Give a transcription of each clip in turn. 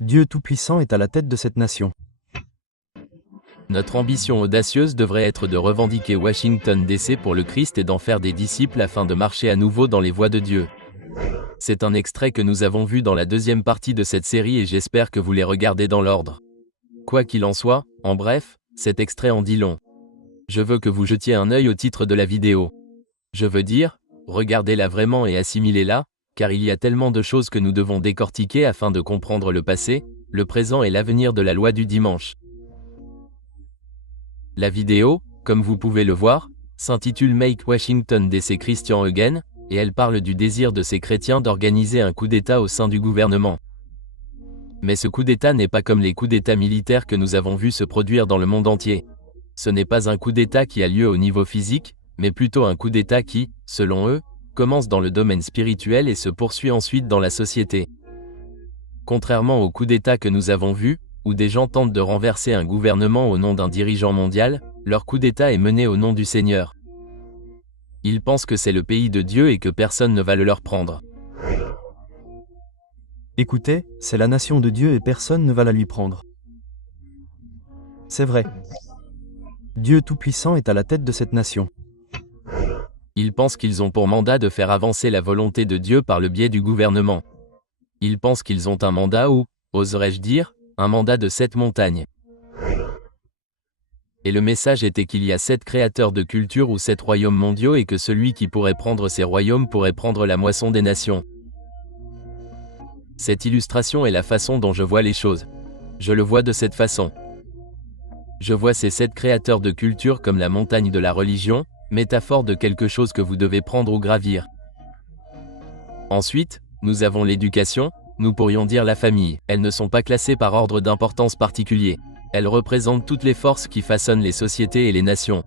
Dieu Tout-Puissant est à la tête de cette nation. Notre ambition audacieuse devrait être de revendiquer Washington DC pour le Christ et d'en faire des disciples afin de marcher à nouveau dans les voies de Dieu. C'est un extrait que nous avons vu dans la deuxième partie de cette série et j'espère que vous les regardez dans l'ordre. Quoi qu'il en soit, en bref, cet extrait en dit long. Je veux que vous jetiez un œil au titre de la vidéo. Je veux dire, regardez-la vraiment et assimilez-la, car il y a tellement de choses que nous devons décortiquer afin de comprendre le passé, le présent et l'avenir de la loi du dimanche. La vidéo, comme vous pouvez le voir, s'intitule Make Washington DC Christian Again, et elle parle du désir de ces chrétiens d'organiser un coup d'État au sein du gouvernement. Mais ce coup d'État n'est pas comme les coups d'État militaires que nous avons vus se produire dans le monde entier. Ce n'est pas un coup d'État qui a lieu au niveau physique, mais plutôt un coup d'État qui, selon eux, commence dans le domaine spirituel et se poursuit ensuite dans la société. Contrairement au coup d'État que nous avons vu, où des gens tentent de renverser un gouvernement au nom d'un dirigeant mondial, leur coup d'État est mené au nom du Seigneur. Ils pensent que c'est le pays de Dieu et que personne ne va le leur prendre. Écoutez, c'est la nation de Dieu et personne ne va la lui prendre. C'est vrai. Dieu Tout-Puissant est à la tête de cette nation. Ils pensent qu'ils ont pour mandat de faire avancer la volonté de Dieu par le biais du gouvernement. Ils pensent qu'ils ont un mandat ou, oserais-je dire, un mandat de 7 montagnes. Et le message était qu'il y a 7 créateurs de culture ou 7 royaumes mondiaux et que celui qui pourrait prendre ces royaumes pourrait prendre la moisson des nations. Cette illustration est la façon dont je vois les choses. Je le vois de cette façon. Je vois ces 7 créateurs de culture comme la montagne de la religion, métaphore de quelque chose que vous devez prendre ou gravir. Ensuite, nous avons l'éducation, nous pourrions dire la famille. Elles ne sont pas classées par ordre d'importance particulier. Elles représentent toutes les forces qui façonnent les sociétés et les nations.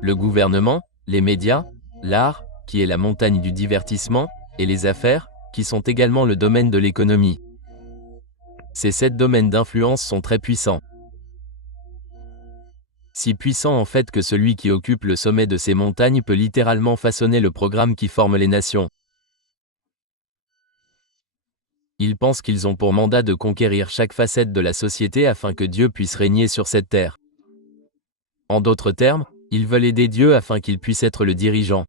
Le gouvernement, les médias, l'art, qui est la montagne du divertissement, et les affaires, qui sont également le domaine de l'économie. Ces 7 domaines d'influence sont très puissants. Si puissants en fait que celui qui occupe le sommet de ces montagnes peut littéralement façonner le programme qui forme les nations. Ils pensent qu'ils ont pour mandat de conquérir chaque facette de la société afin que Dieu puisse régner sur cette terre. En d'autres termes, ils veulent aider Dieu afin qu'il puisse être le dirigeant.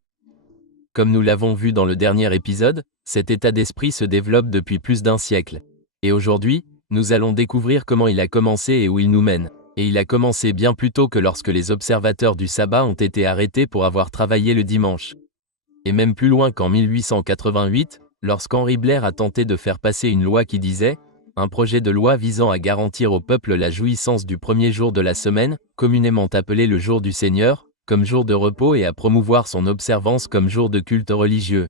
Comme nous l'avons vu dans le dernier épisode, cet état d'esprit se développe depuis plus d'1 siècle. Et aujourd'hui, nous allons découvrir comment il a commencé et où il nous mène. Et il a commencé bien plus tôt que lorsque les observateurs du sabbat ont été arrêtés pour avoir travaillé le dimanche. Et même plus loin qu'en 1888, lorsqu'Henri Blair a tenté de faire passer une loi qui disait « Un projet de loi visant à garantir au peuple la jouissance du premier jour de la semaine, communément appelé le jour du Seigneur, comme jour de repos et à promouvoir son observance comme jour de culte religieux. »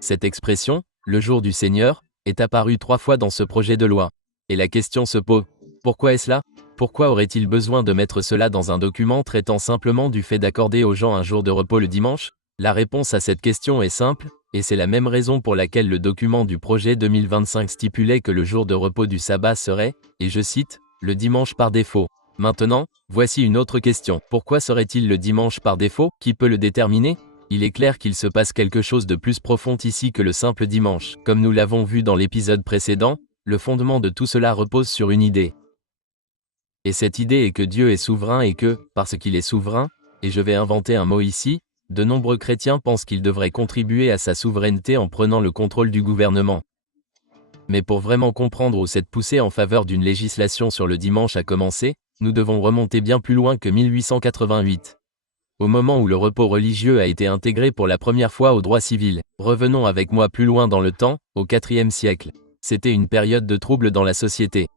Cette expression, le jour du Seigneur, est apparue 3 fois dans ce projet de loi. Et la question se pose, pourquoi est-ce là ? Pourquoi aurait-il besoin de mettre cela dans un document traitant simplement du fait d'accorder aux gens un jour de repos le dimanche ? La réponse à cette question est simple, et c'est la même raison pour laquelle le document du projet 2025 stipulait que le jour de repos du sabbat serait, et je cite, le dimanche par défaut. Maintenant, voici une autre question. Pourquoi serait-il le dimanche par défaut ? Qui peut le déterminer ? Il est clair qu'il se passe quelque chose de plus profond ici que le simple dimanche. Comme nous l'avons vu dans l'épisode précédent, le fondement de tout cela repose sur une idée. Et cette idée est que Dieu est souverain et que, parce qu'il est souverain, et je vais inventer un mot ici, de nombreux chrétiens pensent qu'ils devraient contribuer à sa souveraineté en prenant le contrôle du gouvernement. Mais pour vraiment comprendre où cette poussée en faveur d'une législation sur le dimanche a commencé, nous devons remonter bien plus loin que 1888. Au moment où le repos religieux a été intégré pour la première fois au droit civil. Revenons avec moi plus loin dans le temps, au IVe siècle. C'était une période de trouble dans la société.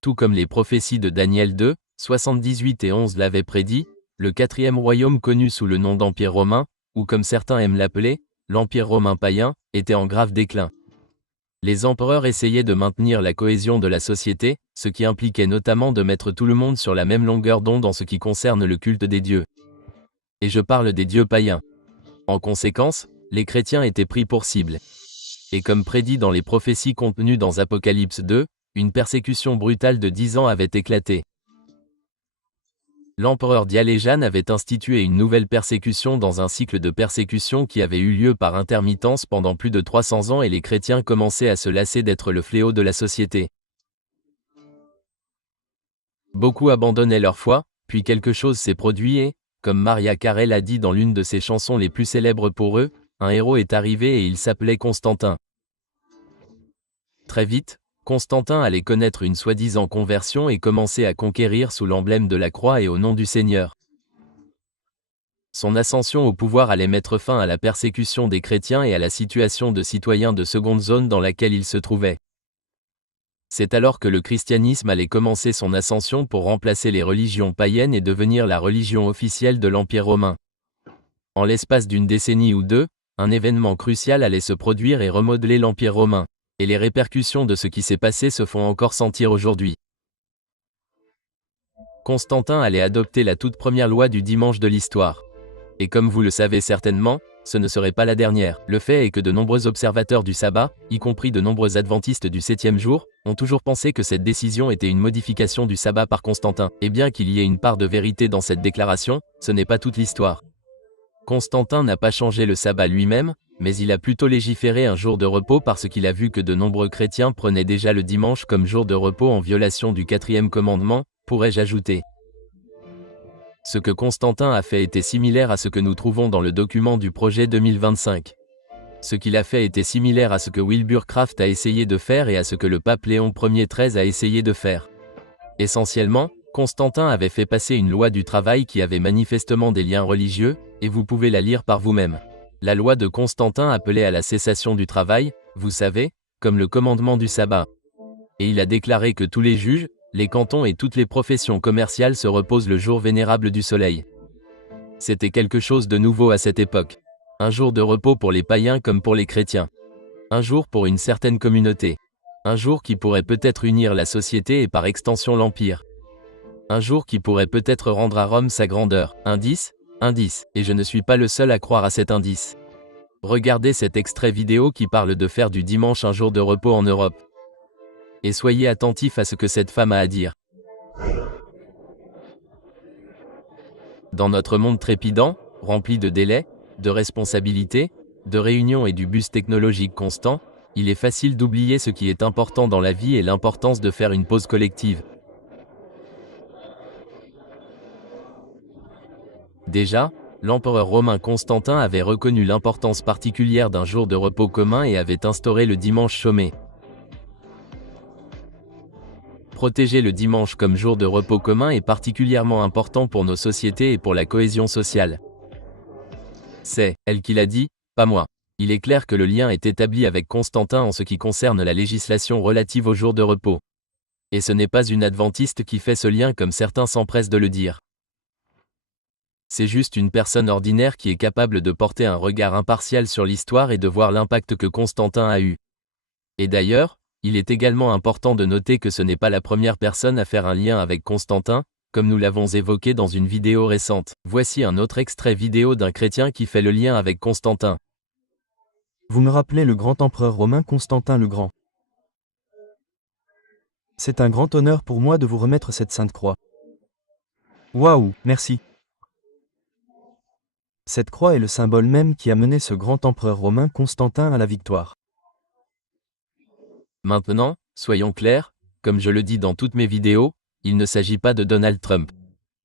Tout comme les prophéties de Daniel 2, 78 et 11 l'avaient prédit, le 4e royaume connu sous le nom d'Empire romain, ou comme certains aiment l'appeler, l'Empire romain païen, était en grave déclin. Les empereurs essayaient de maintenir la cohésion de la société, ce qui impliquait notamment de mettre tout le monde sur la même longueur d'onde en ce qui concerne le culte des dieux. Et je parle des dieux païens. En conséquence, les chrétiens étaient pris pour cible. Et comme prédit dans les prophéties contenues dans Apocalypse 2, une persécution brutale de 10 ans avait éclaté. L'empereur Dioclétien avait institué une nouvelle persécution dans un cycle de persécution qui avait eu lieu par intermittence pendant plus de 300 ans et les chrétiens commençaient à se lasser d'être le fléau de la société. Beaucoup abandonnaient leur foi, puis quelque chose s'est produit et, comme Maria Carey l'a dit dans l'une de ses chansons les plus célèbres pour eux, un héros est arrivé et il s'appelait Constantin. Très vite, Constantin allait connaître une soi-disant conversion et commencer à conquérir sous l'emblème de la croix et au nom du Seigneur. Son ascension au pouvoir allait mettre fin à la persécution des chrétiens et à la situation de citoyens de seconde zone dans laquelle ils se trouvaient. C'est alors que le christianisme allait commencer son ascension pour remplacer les religions païennes et devenir la religion officielle de l'Empire romain. En l'espace d'une décennie ou deux, un événement crucial allait se produire et remodeler l'Empire romain. Et les répercussions de ce qui s'est passé se font encore sentir aujourd'hui. Constantin allait adopter la toute première loi du dimanche de l'histoire. Et comme vous le savez certainement, ce ne serait pas la dernière. Le fait est que de nombreux observateurs du sabbat, y compris de nombreux adventistes du 7e jour, ont toujours pensé que cette décision était une modification du sabbat par Constantin. Et bien qu'il y ait une part de vérité dans cette déclaration, ce n'est pas toute l'histoire. Constantin n'a pas changé le sabbat lui-même, mais il a plutôt légiféré un jour de repos parce qu'il a vu que de nombreux chrétiens prenaient déjà le dimanche comme jour de repos en violation du 4e commandement, pourrais-je ajouter. Ce que Constantin a fait était similaire à ce que nous trouvons dans le document du projet 2025. Ce qu'il a fait était similaire à ce que Wilbur Craft a essayé de faire et à ce que le pape Léon Ier XIII a essayé de faire. Essentiellement, Constantin avait fait passer une loi du travail qui avait manifestement des liens religieux, et vous pouvez la lire par vous-même. La loi de Constantin appelait à la cessation du travail, vous savez, comme le commandement du sabbat. Et il a déclaré que tous les juges, les cantons et toutes les professions commerciales se reposent le jour vénérable du soleil. C'était quelque chose de nouveau à cette époque. Un jour de repos pour les païens comme pour les chrétiens. Un jour pour une certaine communauté. Un jour qui pourrait peut-être unir la société et par extension l'empire. Un jour qui pourrait peut-être rendre à Rome sa grandeur. Indice, et je ne suis pas le seul à croire à cet indice. Regardez cet extrait vidéo qui parle de faire du dimanche un jour de repos en Europe. Et soyez attentifs à ce que cette femme a à dire. Dans notre monde trépidant, rempli de délais, de responsabilités, de réunions et du bus technologique constant, il est facile d'oublier ce qui est important dans la vie et l'importance de faire une pause collective. Déjà, l'empereur romain Constantin avait reconnu l'importance particulière d'un jour de repos commun et avait instauré le dimanche chômé. Protéger le dimanche comme jour de repos commun est particulièrement important pour nos sociétés et pour la cohésion sociale. C'est elle qui l'a dit, pas moi. Il est clair que le lien est établi avec Constantin en ce qui concerne la législation relative aux jours de repos. Et ce n'est pas une adventiste qui fait ce lien comme certains s'empressent de le dire. C'est juste une personne ordinaire qui est capable de porter un regard impartial sur l'histoire et de voir l'impact que Constantin a eu. Et d'ailleurs, il est également important de noter que ce n'est pas la première personne à faire un lien avec Constantin, comme nous l'avons évoqué dans une vidéo récente. Voici un autre extrait vidéo d'un chrétien qui fait le lien avec Constantin. Vous me rappelez le grand empereur romain Constantin le Grand. C'est un grand honneur pour moi de vous remettre cette sainte croix. Waouh, merci. Cette croix est le symbole même qui a mené ce grand empereur romain Constantin à la victoire. Maintenant, soyons clairs, comme je le dis dans toutes mes vidéos, il ne s'agit pas de Donald Trump.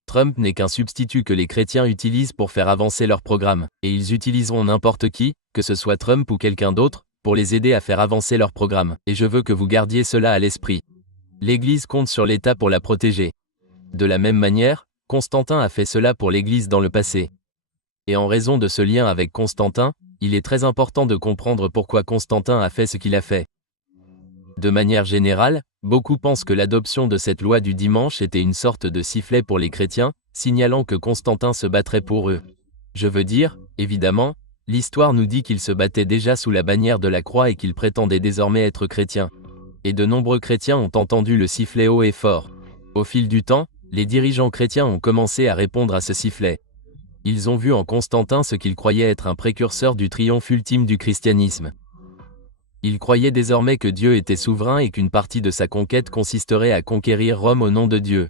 Trump n'est qu'un substitut que les chrétiens utilisent pour faire avancer leur programme, et ils utiliseront n'importe qui, que ce soit Trump ou quelqu'un d'autre, pour les aider à faire avancer leur programme, et je veux que vous gardiez cela à l'esprit. L'Église compte sur l'État pour la protéger. De la même manière, Constantin a fait cela pour l'Église dans le passé. Et en raison de ce lien avec Constantin, il est très important de comprendre pourquoi Constantin a fait ce qu'il a fait. De manière générale, beaucoup pensent que l'adoption de cette loi du dimanche était une sorte de sifflet pour les chrétiens, signalant que Constantin se battrait pour eux. Je veux dire, évidemment, l'histoire nous dit qu'il se battait déjà sous la bannière de la croix et qu'il prétendait désormais être chrétien. Et de nombreux chrétiens ont entendu le sifflet haut et fort. Au fil du temps, les dirigeants chrétiens ont commencé à répondre à ce sifflet. Ils ont vu en Constantin ce qu'ils croyaient être un précurseur du triomphe ultime du christianisme. Ils croyaient désormais que Dieu était souverain et qu'une partie de sa conquête consisterait à conquérir Rome au nom de Dieu.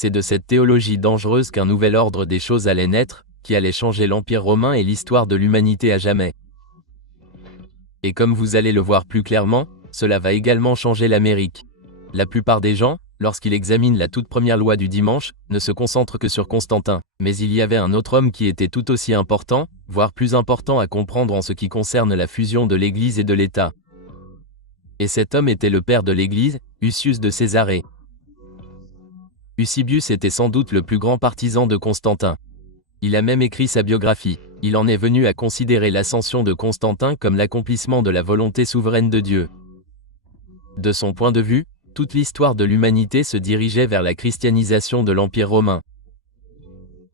C'est de cette théologie dangereuse qu'un nouvel ordre des choses allait naître, qui allait changer l'Empire romain et l'histoire de l'humanité à jamais. Et comme vous allez le voir plus clairement, cela va également changer l'Amérique. La plupart des gens, lorsqu'ils examinent la toute première loi du dimanche, ne se concentrent que sur Constantin, mais il y avait un autre homme qui était tout aussi important, voire plus important à comprendre en ce qui concerne la fusion de l'Église et de l'État. Et cet homme était le père de l'Église, Lucius de Césarée. Eusebius était sans doute le plus grand partisan de Constantin. Il a même écrit sa biographie. Il en est venu à considérer l'ascension de Constantin comme l'accomplissement de la volonté souveraine de Dieu. De son point de vue, toute l'histoire de l'humanité se dirigeait vers la christianisation de l'Empire romain.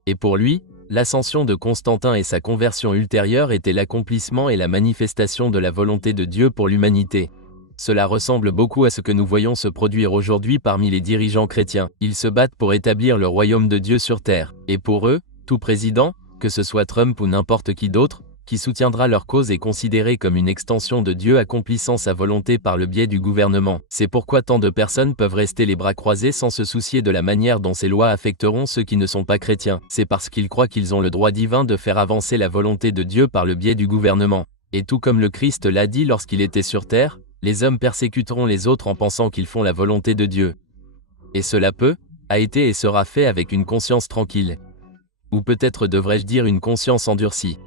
Et pour lui, l'ascension de Constantin et sa conversion ultérieure étaient l'accomplissement et la manifestation de la volonté de Dieu pour l'humanité. Cela ressemble beaucoup à ce que nous voyons se produire aujourd'hui parmi les dirigeants chrétiens. Ils se battent pour établir le royaume de Dieu sur terre. Et pour eux, tout président, que ce soit Trump ou n'importe qui d'autre, qui soutiendra leur cause est considéré comme une extension de Dieu accomplissant sa volonté par le biais du gouvernement. C'est pourquoi tant de personnes peuvent rester les bras croisés sans se soucier de la manière dont ces lois affecteront ceux qui ne sont pas chrétiens. C'est parce qu'ils croient qu'ils ont le droit divin de faire avancer la volonté de Dieu par le biais du gouvernement. Et tout comme le Christ l'a dit lorsqu'il était sur terre, les hommes persécuteront les autres en pensant qu'ils font la volonté de Dieu. Et cela a été et sera fait avec une conscience tranquille. Ou peut-être devrais-je dire une conscience endurcie.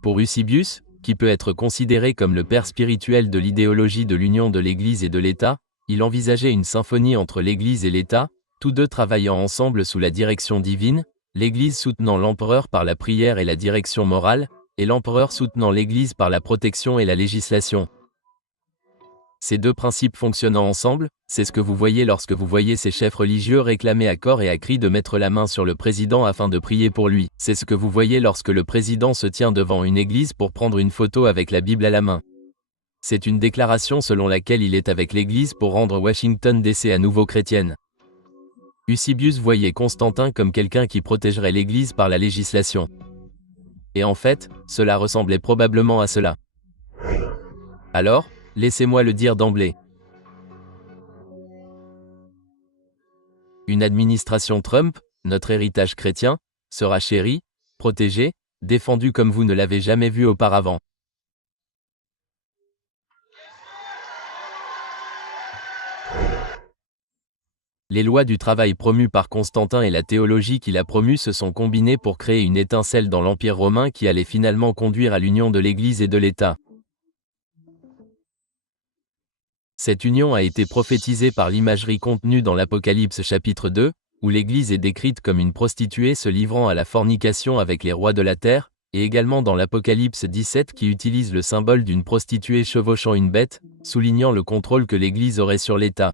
Pour Eusebius, qui peut être considéré comme le père spirituel de l'idéologie de l'union de l'Église et de l'État, il envisageait une symphonie entre l'Église et l'État, tous deux travaillant ensemble sous la direction divine, l'Église soutenant l'empereur par la prière et la direction morale, et l'empereur soutenant l'Église par la protection et la législation. Ces deux principes fonctionnant ensemble, c'est ce que vous voyez lorsque vous voyez ces chefs religieux réclamer à corps et à cri de mettre la main sur le président afin de prier pour lui. C'est ce que vous voyez lorsque le président se tient devant une église pour prendre une photo avec la Bible à la main. C'est une déclaration selon laquelle il est avec l'église pour rendre Washington DC à nouveau chrétienne. Eusebius voyait Constantin comme quelqu'un qui protégerait l'église par la législation. Et en fait, cela ressemblait probablement à cela. Alors, laissez-moi le dire d'emblée. Une administration Trump, notre héritage chrétien, sera chérie, protégée, défendue comme vous ne l'avez jamais vu auparavant. Les lois du travail promues par Constantin et la théologie qu'il a promue se sont combinées pour créer une étincelle dans l'Empire romain qui allait finalement conduire à l'union de l'Église et de l'État. Cette union a été prophétisée par l'imagerie contenue dans l'Apocalypse chapitre 2, où l'Église est décrite comme une prostituée se livrant à la fornication avec les rois de la terre, et également dans l'Apocalypse 17 qui utilise le symbole d'une prostituée chevauchant une bête, soulignant le contrôle que l'Église aurait sur l'État.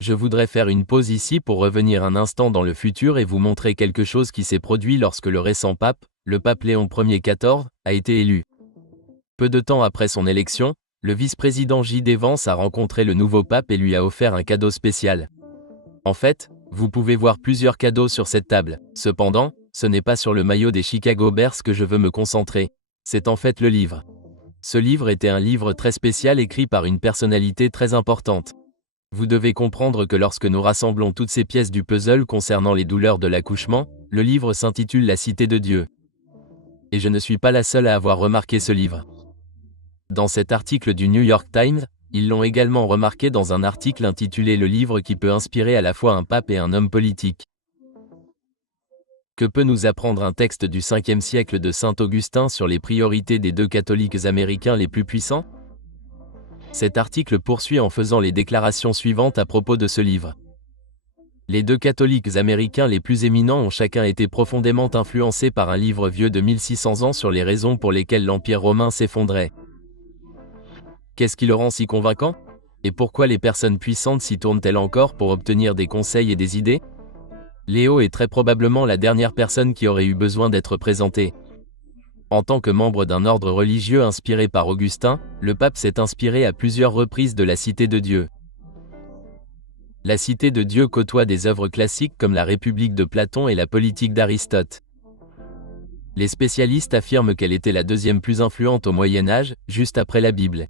Je voudrais faire une pause ici pour revenir un instant dans le futur et vous montrer quelque chose qui s'est produit lorsque le récent pape, le pape Léon Ier XIV, a été élu. Peu de temps après son élection, le vice-président J.D. Vance a rencontré le nouveau pape et lui a offert un cadeau spécial. En fait, vous pouvez voir plusieurs cadeaux sur cette table. Cependant, ce n'est pas sur le maillot des Chicago Bears que je veux me concentrer. C'est en fait le livre. Ce livre était un livre très spécial écrit par une personnalité très importante. Vous devez comprendre que lorsque nous rassemblons toutes ces pièces du puzzle concernant les douleurs de l'accouchement, le livre s'intitule La Cité de Dieu. Et je ne suis pas la seule à avoir remarqué ce livre. Dans cet article du New York Times, ils l'ont également remarqué dans un article intitulé Le livre qui peut inspirer à la fois un pape et un homme politique. Que peut nous apprendre un texte du 5e siècle de Saint Augustin sur les priorités des deux catholiques américains les plus puissants ? Cet article poursuit en faisant les déclarations suivantes à propos de ce livre. Les deux catholiques américains les plus éminents ont chacun été profondément influencés par un livre vieux de 1600 ans sur les raisons pour lesquelles l'Empire romain s'effondrait. Qu'est-ce qui le rend si convaincant ? Et pourquoi les personnes puissantes s'y tournent-elles encore pour obtenir des conseils et des idées ? Léo est très probablement la dernière personne qui aurait eu besoin d'être présentée. En tant que membre d'un ordre religieux inspiré par Augustin, le pape s'est inspiré à plusieurs reprises de la Cité de Dieu. La Cité de Dieu côtoie des œuvres classiques comme la République de Platon et la Politique d'Aristote. Les spécialistes affirment qu'elle était la deuxième plus influente au Moyen Âge, juste après la Bible.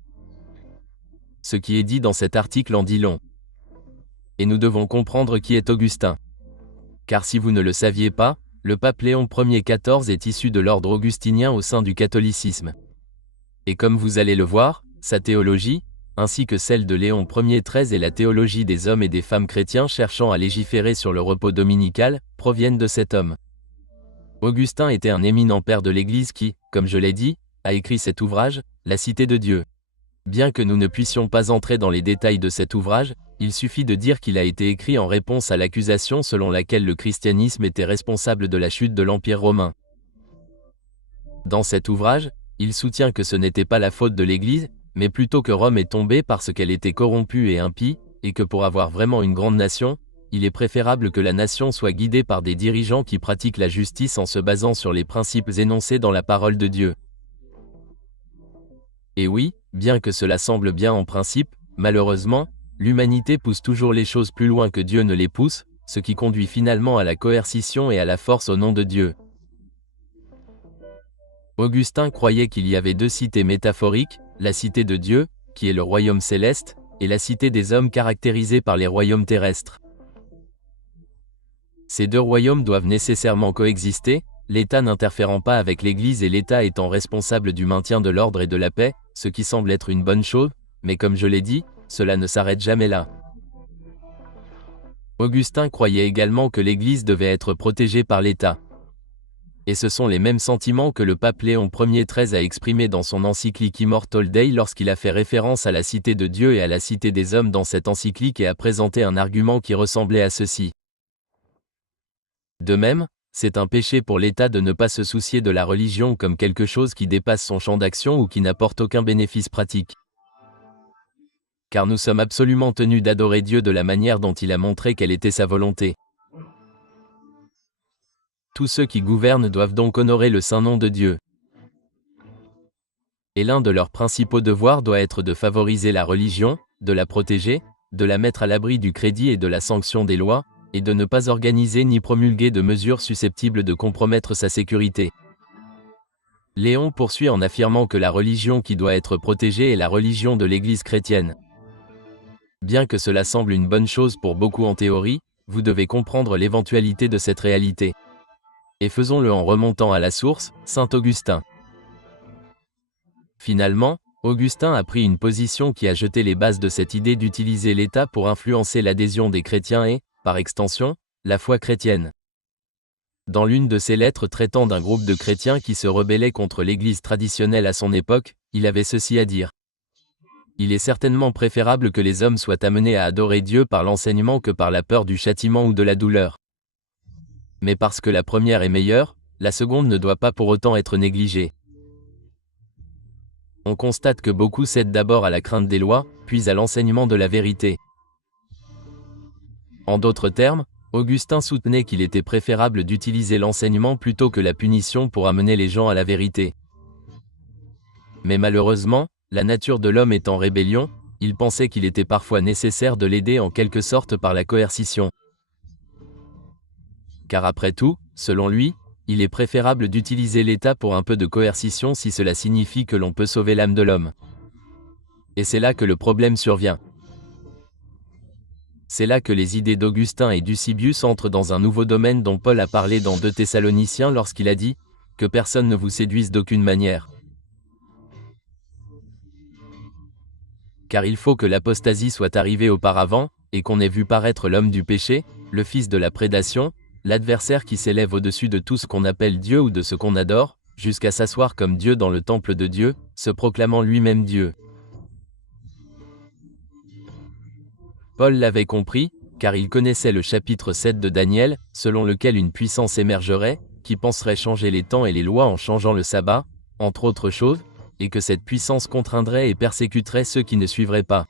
Ce qui est dit dans cet article en dit long. Et nous devons comprendre qui est Augustin. Car si vous ne le saviez pas, le pape Léon Ier XIV est issu de l'ordre augustinien au sein du catholicisme. Et comme vous allez le voir, sa théologie, ainsi que celle de Léon Ier XIII et la théologie des hommes et des femmes chrétiens cherchant à légiférer sur le repos dominical, proviennent de cet homme. Augustin était un éminent père de l'Église qui, comme je l'ai dit, a écrit cet ouvrage, La Cité de Dieu. Bien que nous ne puissions pas entrer dans les détails de cet ouvrage, il suffit de dire qu'il a été écrit en réponse à l'accusation selon laquelle le christianisme était responsable de la chute de l'Empire romain. Dans cet ouvrage, il soutient que ce n'était pas la faute de l'Église, mais plutôt que Rome est tombée parce qu'elle était corrompue et impie, et que pour avoir vraiment une grande nation, il est préférable que la nation soit guidée par des dirigeants qui pratiquent la justice en se basant sur les principes énoncés dans la parole de Dieu. Et oui, bien que cela semble bien en principe, malheureusement, l'humanité pousse toujours les choses plus loin que Dieu ne les pousse, ce qui conduit finalement à la coercition et à la force au nom de Dieu. Augustin croyait qu'il y avait deux cités métaphoriques, la cité de Dieu, qui est le royaume céleste, et la cité des hommes caractérisée par les royaumes terrestres. Ces deux royaumes doivent nécessairement coexister, l'État n'interférant pas avec l'Église et l'État étant responsable du maintien de l'ordre et de la paix, ce qui semble être une bonne chose, mais comme je l'ai dit, cela ne s'arrête jamais là. Augustin croyait également que l'Église devait être protégée par l'État. Et ce sont les mêmes sentiments que le pape Léon Ier XIII a exprimés dans son encyclique Immortal Dei lorsqu'il a fait référence à la cité de Dieu et à la cité des hommes dans cette encyclique et a présenté un argument qui ressemblait à ceci. De même, c'est un péché pour l'État de ne pas se soucier de la religion comme quelque chose qui dépasse son champ d'action ou qui n'apporte aucun bénéfice pratique. Car nous sommes absolument tenus d'adorer Dieu de la manière dont il a montré quelle était sa volonté. Tous ceux qui gouvernent doivent donc honorer le saint nom de Dieu. Et l'un de leurs principaux devoirs doit être de favoriser la religion, de la protéger, de la mettre à l'abri du crédit et de la sanction des lois, et de ne pas organiser ni promulguer de mesures susceptibles de compromettre sa sécurité. Léon poursuit en affirmant que la religion qui doit être protégée est la religion de l'Église chrétienne. Bien que cela semble une bonne chose pour beaucoup en théorie, vous devez comprendre l'éventualité de cette réalité. Et faisons-le en remontant à la source, Saint Augustin. Finalement, Augustin a pris une position qui a jeté les bases de cette idée d'utiliser l'État pour influencer l'adhésion des chrétiens et, par extension, la foi chrétienne. Dans l'une de ses lettres traitant d'un groupe de chrétiens qui se rebellaient contre l'Église traditionnelle à son époque, il avait ceci à dire. Il est certainement préférable que les hommes soient amenés à adorer Dieu par l'enseignement que par la peur du châtiment ou de la douleur. Mais parce que la première est meilleure, la seconde ne doit pas pour autant être négligée. On constate que beaucoup cèdent d'abord à la crainte des lois, puis à l'enseignement de la vérité. En d'autres termes, Augustin soutenait qu'il était préférable d'utiliser l'enseignement plutôt que la punition pour amener les gens à la vérité. Mais malheureusement, la nature de l'homme est en rébellion, il pensait qu'il était parfois nécessaire de l'aider en quelque sorte par la coercition. Car après tout, selon lui, il est préférable d'utiliser l'État pour un peu de coercition si cela signifie que l'on peut sauver l'âme de l'homme. Et c'est là que le problème survient. C'est là que les idées d'Augustin et d'Eusebius entrent dans un nouveau domaine dont Paul a parlé dans 2 Thessaloniciens lorsqu'il a dit « Que personne ne vous séduise d'aucune manière ». Car il faut que l'apostasie soit arrivée auparavant, et qu'on ait vu paraître l'homme du péché, le fils de la prédation, l'adversaire qui s'élève au-dessus de tout ce qu'on appelle Dieu ou de ce qu'on adore, jusqu'à s'asseoir comme Dieu dans le temple de Dieu, se proclamant lui-même Dieu. Paul l'avait compris, car il connaissait le chapitre 7 de Daniel, selon lequel une puissance émergerait, qui penserait changer les temps et les lois en changeant le sabbat, entre autres choses, et que cette puissance contraindrait et persécuterait ceux qui ne suivraient pas.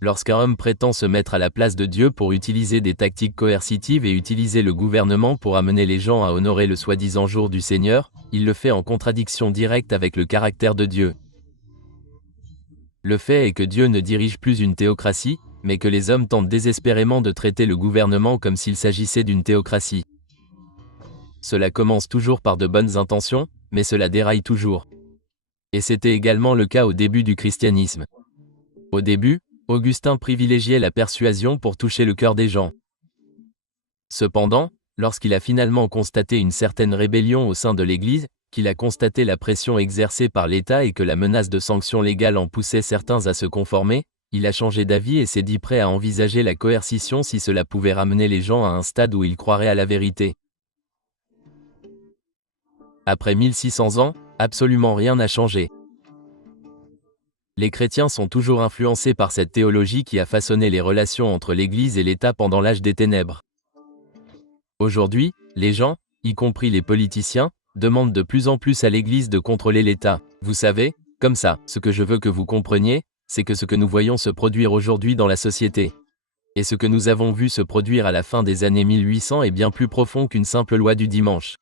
Lorsqu'un homme prétend se mettre à la place de Dieu pour utiliser des tactiques coercitives et utiliser le gouvernement pour amener les gens à honorer le soi-disant jour du Seigneur, il le fait en contradiction directe avec le caractère de Dieu. Le fait est que Dieu ne dirige plus une théocratie, mais que les hommes tentent désespérément de traiter le gouvernement comme s'il s'agissait d'une théocratie. Cela commence toujours par de bonnes intentions, mais cela déraille toujours. Et c'était également le cas au début du christianisme. Au début, Augustin privilégiait la persuasion pour toucher le cœur des gens. Cependant, lorsqu'il a finalement constaté une certaine rébellion au sein de l'Église, qu'il a constaté la pression exercée par l'État et que la menace de sanctions légales en poussait certains à se conformer, il a changé d'avis et s'est dit prêt à envisager la coercition si cela pouvait ramener les gens à un stade où ils croiraient à la vérité. Après 1600 ans, absolument rien n'a changé. Les chrétiens sont toujours influencés par cette théologie qui a façonné les relations entre l'Église et l'État pendant l'âge des ténèbres. Aujourd'hui, les gens, y compris les politiciens, demandent de plus en plus à l'Église de contrôler l'État. Vous savez, comme ça, ce que je veux que vous compreniez, c'est que ce que nous voyons se produire aujourd'hui dans la société, et ce que nous avons vu se produire à la fin des années 1800 est bien plus profond qu'une simple loi du dimanche.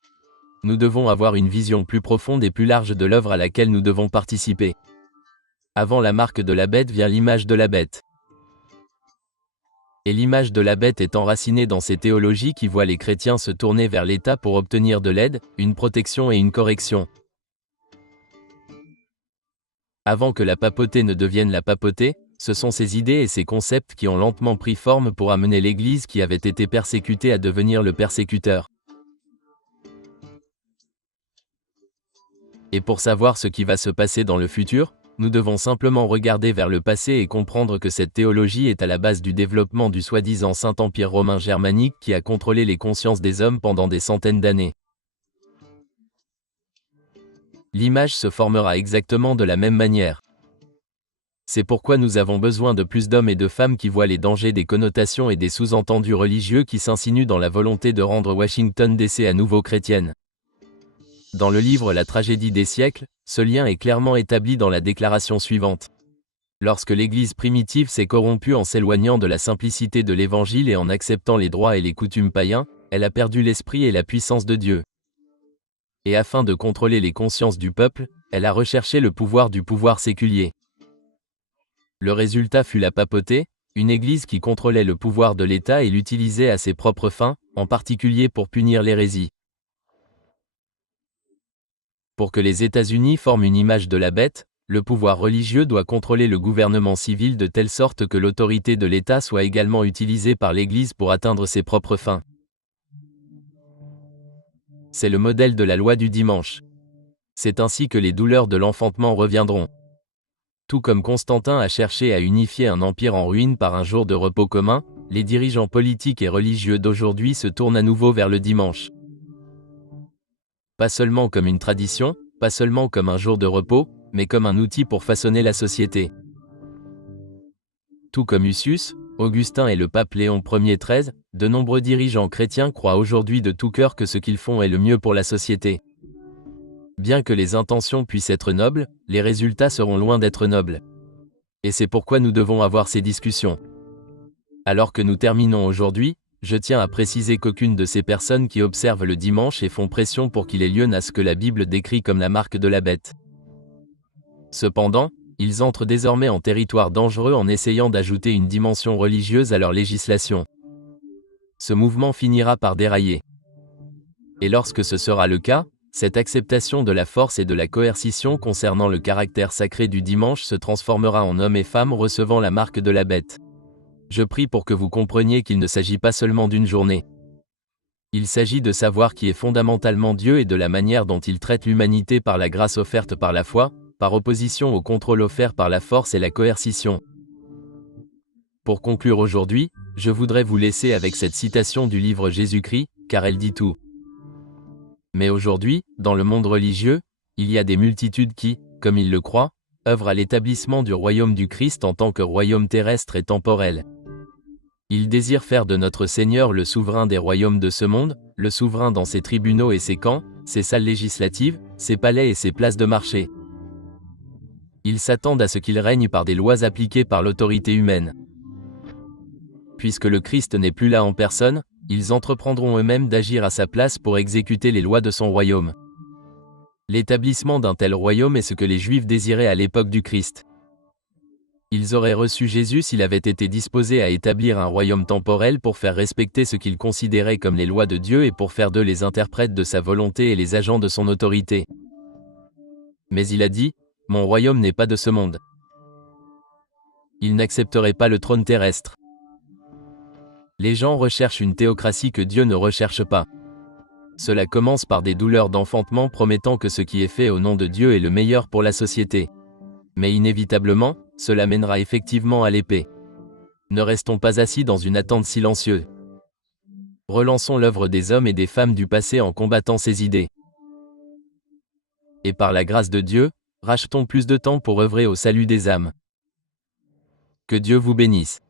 Nous devons avoir une vision plus profonde et plus large de l'œuvre à laquelle nous devons participer. Avant la marque de la bête vient l'image de la bête. Et l'image de la bête est enracinée dans ces théologies qui voient les chrétiens se tourner vers l'État pour obtenir de l'aide, une protection et une correction. Avant que la papauté ne devienne la papauté, ce sont ces idées et ces concepts qui ont lentement pris forme pour amener l'Église qui avait été persécutée à devenir le persécuteur. Et pour savoir ce qui va se passer dans le futur, nous devons simplement regarder vers le passé et comprendre que cette théologie est à la base du développement du soi-disant Saint-Empire romain germanique qui a contrôlé les consciences des hommes pendant des centaines d'années. L'image se formera exactement de la même manière. C'est pourquoi nous avons besoin de plus d'hommes et de femmes qui voient les dangers des connotations et des sous-entendus religieux qui s'insinuent dans la volonté de rendre Washington DC à nouveau chrétienne. Dans le livre La tragédie des siècles, ce lien est clairement établi dans la déclaration suivante. Lorsque l'Église primitive s'est corrompue en s'éloignant de la simplicité de l'Évangile et en acceptant les droits et les coutumes païens, elle a perdu l'esprit et la puissance de Dieu. Et afin de contrôler les consciences du peuple, elle a recherché le pouvoir du pouvoir séculier. Le résultat fut la papauté, une Église qui contrôlait le pouvoir de l'État et l'utilisait à ses propres fins, en particulier pour punir l'hérésie. Pour que les États-Unis forment une image de la bête, le pouvoir religieux doit contrôler le gouvernement civil de telle sorte que l'autorité de l'État soit également utilisée par l'Église pour atteindre ses propres fins. C'est le modèle de la loi du dimanche. C'est ainsi que les douleurs de l'enfantement reviendront. Tout comme Constantin a cherché à unifier un empire en ruine par un jour de repos commun, les dirigeants politiques et religieux d'aujourd'hui se tournent à nouveau vers le dimanche. Pas seulement comme une tradition, pas seulement comme un jour de repos, mais comme un outil pour façonner la société. Tout comme Hussius, Augustin et le pape Léon Ier XIII, de nombreux dirigeants chrétiens croient aujourd'hui de tout cœur que ce qu'ils font est le mieux pour la société. Bien que les intentions puissent être nobles, les résultats seront loin d'être nobles. Et c'est pourquoi nous devons avoir ces discussions. Alors que nous terminons aujourd'hui, je tiens à préciser qu'aucune de ces personnes qui observent le dimanche et font pression pour qu'il ait lieu n'a ce que la Bible décrit comme la marque de la bête. Cependant, ils entrent désormais en territoire dangereux en essayant d'ajouter une dimension religieuse à leur législation. Ce mouvement finira par dérailler. Et lorsque ce sera le cas, cette acceptation de la force et de la coercition concernant le caractère sacré du dimanche se transformera en hommes et femmes recevant la marque de la bête. Je prie pour que vous compreniez qu'il ne s'agit pas seulement d'une journée. Il s'agit de savoir qui est fondamentalement Dieu et de la manière dont il traite l'humanité par la grâce offerte par la foi, par opposition au contrôle offert par la force et la coercition. Pour conclure aujourd'hui, je voudrais vous laisser avec cette citation du livre Jésus-Christ, car elle dit tout. Mais aujourd'hui, dans le monde religieux, il y a des multitudes qui, comme ils le croient, œuvrent à l'établissement du royaume du Christ en tant que royaume terrestre et temporel. Ils désirent faire de notre Seigneur le souverain des royaumes de ce monde, le souverain dans ses tribunaux et ses camps, ses salles législatives, ses palais et ses places de marché. Ils s'attendent à ce qu'il règne par des lois appliquées par l'autorité humaine. Puisque le Christ n'est plus là en personne, ils entreprendront eux-mêmes d'agir à sa place pour exécuter les lois de son royaume. L'établissement d'un tel royaume est ce que les Juifs désiraient à l'époque du Christ. Ils auraient reçu Jésus s'il avait été disposé à établir un royaume temporel pour faire respecter ce qu'ils considéraient comme les lois de Dieu et pour faire d'eux les interprètes de sa volonté et les agents de son autorité. Mais il a dit, « Mon royaume n'est pas de ce monde. » Ils n'accepteraient pas le trône terrestre. Les gens recherchent une théocratie que Dieu ne recherche pas. Cela commence par des douleurs d'enfantement promettant que ce qui est fait au nom de Dieu est le meilleur pour la société. Mais inévitablement, cela mènera effectivement à l'épée. Ne restons pas assis dans une attente silencieuse. Relançons l'œuvre des hommes et des femmes du passé en combattant ces idées. Et par la grâce de Dieu, rachetons plus de temps pour œuvrer au salut des âmes. Que Dieu vous bénisse.